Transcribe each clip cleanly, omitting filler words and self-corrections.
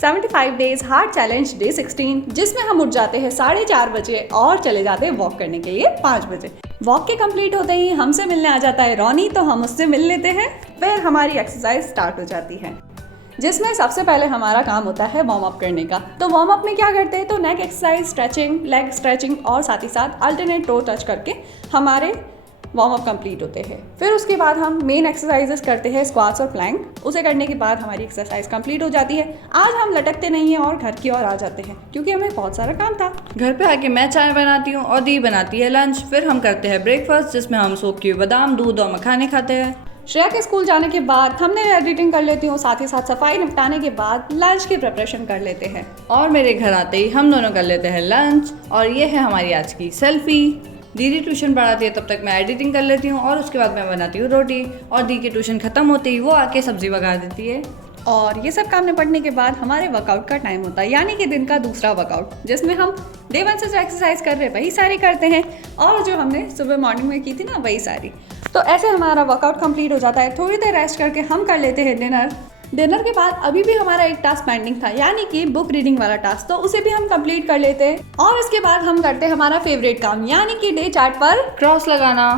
75 days hard challenge day 16, जिसमें हम उठ जाते हैं 4:30 बजे और चले जाते हैं वॉक करने के लिए 5 बजे। वॉक के कंप्लीट होते ही हमसे मिलने आ जाता है रॉनी, तो हम उससे मिल लेते हैं। फिर हमारी एक्सरसाइज स्टार्ट हो जाती है, जिसमें सबसे पहले हमारा काम होता है वार्म अप करने का। तो वार्म अप में क्या करते हैं, तो नेक एक्सरसाइज, स्ट्रेचिंग, लेग स्ट्रेचिंग और साथ ही साथ अल्टरनेट टो टच करके हमारे वार्म अप कंप्लीट होते हैं। फिर उसके बाद हम मेन एक्सरसाइजेस करते हैं, स्क्वाट्स और प्लैंक। उसे करने के बाद हमारी एक्सरसाइज कंप्लीट हो जाती है। आज हम लटकते नहीं हैं और घर की ओर आ जाते हैं, क्योंकि हमें बहुत सारा काम था। घर पे आके मैं चाय बनाती हूँ और दी बनाती है लंच। फिर हम करते हैं ब्रेकफास्ट, जिसमें हम सोखे हुए बादाम, दूध और मखाने खाते हैं। श्रेया के स्कूल जाने के बाद हमने एडिटिंग कर लेती हूँ, साथ ही साथ सफाई निपटाने के बाद लंच की प्रिपरेशन कर लेते हैं। और मेरे घर आते ही हम दोनों कर लेते हैं लंच। और ये है हमारी आज की सेल्फी। दीदी ट्यूशन पढ़ाती है, तब तक मैं एडिटिंग कर लेती हूँ और उसके बाद मैं बनाती हूँ रोटी। और दी की ट्यूशन खत्म होते ही वो आके सब्जी पका देती है। और ये सब काम निपटने के बाद हमारे वर्कआउट का टाइम होता है, यानी कि दिन का दूसरा वर्कआउट, जिसमें हम डे 1 से जो एक्सरसाइज कर रहे हैं वही सारी करते हैं, और जो हमने सुबह मॉर्निंग में की थी ना वही सारी। तो ऐसे हमारा वर्कआउट कंप्लीट हो जाता है। थोड़ी देर रेस्ट करके हम कर लेते हैं डिनर। डिनर के बाद अभी भी हमारा एक टास्क पेंडिंग था, यानी कि बुक रीडिंग वाला टास्क, तो उसे भी हम कंप्लीट कर लेते हैं। और इसके बाद हम करते हैं हमारा फेवरेट काम, यानी कि डे चार्ट पर क्रॉस लगाना।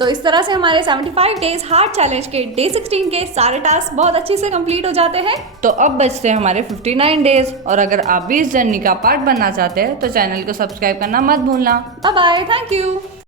तो इस तरह से हमारे 75 डेज हार्ड चैलेंज के डे 16 के सारे टास्क बहुत अच्छे से कंप्लीट हो जाते हैं। तो अब बचते हैं हमारे 59 डेज। और अगर आप भी इस जर्नी का पार्ट बनना चाहते हैं तो चैनल को सब्सक्राइब करना मत भूलना। Bye bye, thank you.